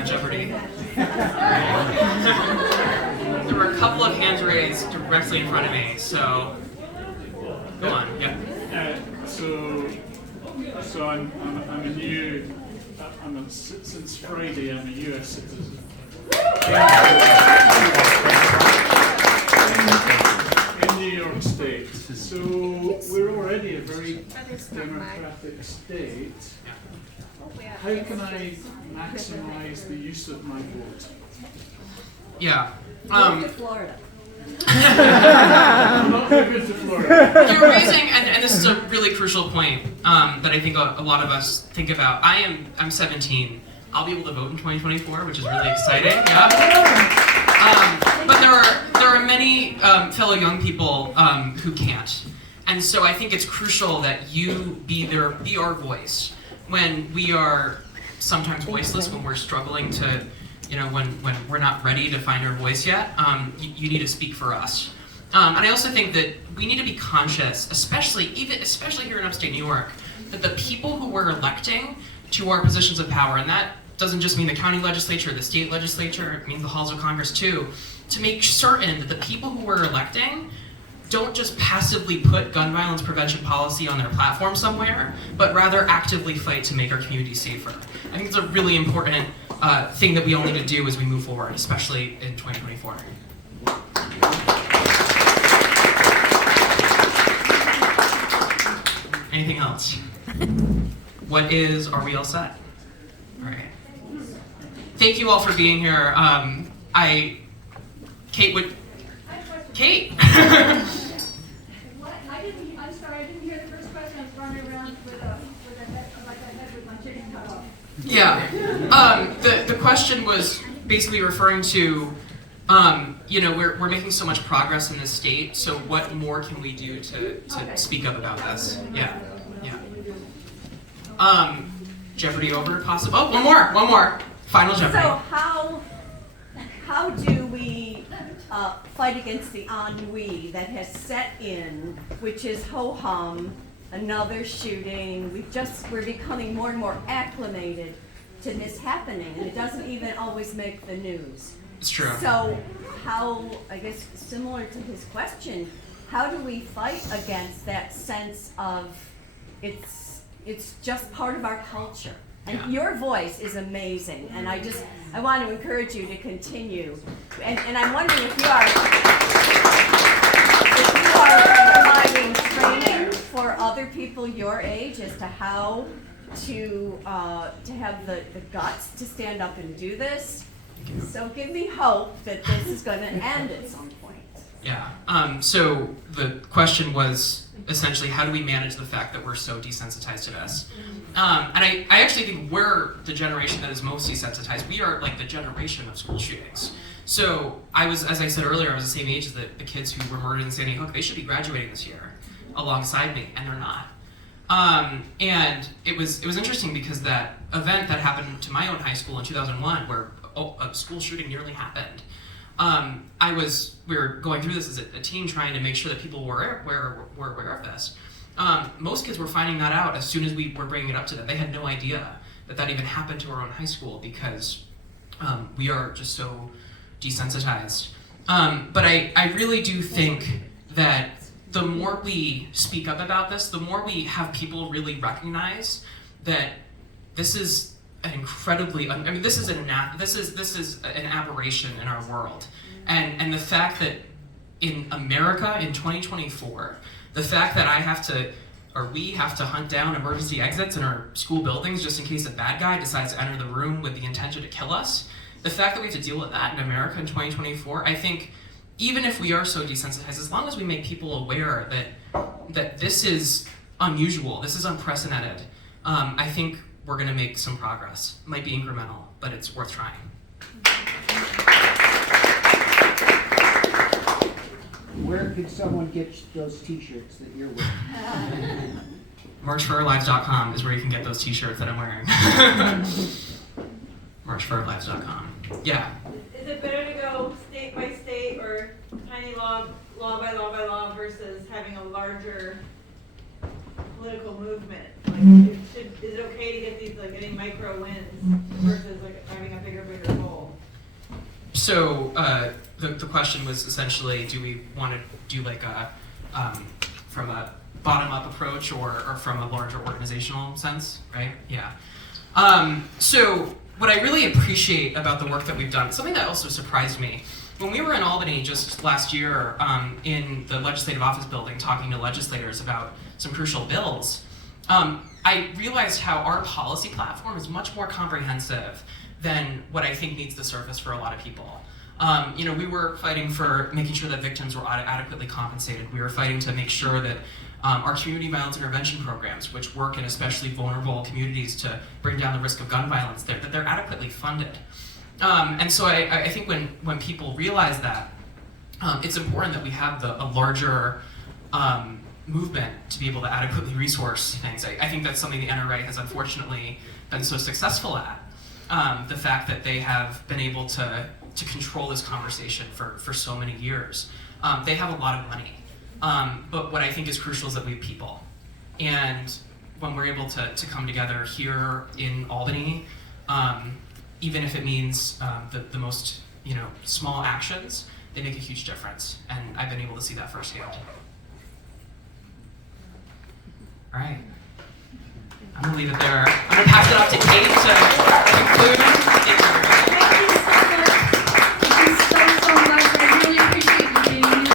on Jeopardy. There were a couple of hands raised directly in front of me, so go on. Yeah. So since Friday I'm a U.S. citizen. In New York State. So we're already a very democratic state. How can I maximize the use of my vote? Yeah. Move to Florida. I'm not very good to Florida. You're raising, and this is a really crucial point that I think a lot of us think about. I'm 17. I'll be able to vote in 2024, which is really exciting. Yeah. But there are many fellow young people who can't, and so I think it's crucial that you be our voice when we are sometimes voiceless, when we're struggling to, when we're not ready to find our voice yet. You need to speak for us. And I also think that we need to be conscious, especially here in upstate New York, that the people who we're electing to our positions of power, and that doesn't just mean the county legislature, the state legislature, it means the halls of Congress too, to make certain that the people who we're electing don't just passively put gun violence prevention policy on their platform somewhere, but rather actively fight to make our community safer. I think it's a really important thing that we all need to do as we move forward, especially in 2024. Anything else? Are we all set? All right. Thank you all for being here. Kate. I'm sorry, I didn't hear the first question. I was running around with a head, like a head with my chicken cut off. Yeah. The question was basically referring to, we're making so much progress in this state. So what more can we do to speak up about this? Yeah. Jeopardy over, possible. Oh, one more. Final Jeopardy. So how do we fight against the ennui that has set in, which is ho-hum, another shooting? We're becoming more and more acclimated to this happening, and it doesn't even always make the news. It's true. So how, I guess similar to his question, how do we fight against that sense of it's just part of our culture? And your voice is amazing, and I want to encourage you to continue. And I'm wondering if you are providing training for other people your age as to how to have the guts to stand up and do this. So give me hope that this is going to end at some point. Yeah. So the question was essentially, how do we manage the fact that we're so desensitized to this? And I actually think we're the generation that is most desensitized. We are like the generation of school shootings. So as I said earlier, I was the same age as the kids who were murdered in Sandy Hook. They should be graduating this year alongside me, and they're not. And it was interesting because that event that happened to my own high school in 2001, where a school shooting nearly happened, we were going through this as a team trying to make sure that people were aware of this. Most kids were finding that out as soon as we were bringing it up to them. They had no idea that even happened to our own high school because we are just so desensitized. But I really do think that the more we speak up about this, the more we have people really recognize that this is an incredibly, this is an aberration in our world. And the fact that in America in 2024, the fact that we have to hunt down emergency exits in our school buildings just in case a bad guy decides to enter the room with the intention to kill us, the fact that we have to deal with that in America in 2024, I think even if we are so desensitized, as long as we make people aware that this is unusual, this is unprecedented, I think we're going to make some progress. It might be incremental, but it's worth trying. Where could someone get those t-shirts that you're wearing? MarchForOurLives.com is where you can get those t-shirts that I'm wearing. MarchForOurLives.com. Yeah. Is it better to go state by state or tiny law by law versus having a larger political movement? Like, is it okay to get these getting micro wins versus having a bigger The question was essentially, do we want to do like a from a bottom-up approach or from a larger organizational sense, right? Yeah. So what I really appreciate about the work that we've done, something that also surprised me, when we were in Albany just last year in the Legislative Office Building talking to legislators about some crucial bills, I realized how our policy platform is much more comprehensive than what I think needs to surface for a lot of people. We were fighting for making sure that victims were adequately compensated. We were fighting to make sure that our community violence intervention programs, which work in especially vulnerable communities to bring down the risk of gun violence, that they're adequately funded. And so I think when people realize that, it's important that we have a larger movement to be able to adequately resource things. I think that's something the NRA has unfortunately been so successful at. The fact that they have been able to control this conversation for so many years. They have a lot of money. But what I think is crucial is that we have people. And when we're able to come together here in Albany, even if it means the most small actions, they make a huge difference. And I've been able to see that firsthand. All right. I'm gonna leave it there. I'm gonna pass it off to Kate to conclude.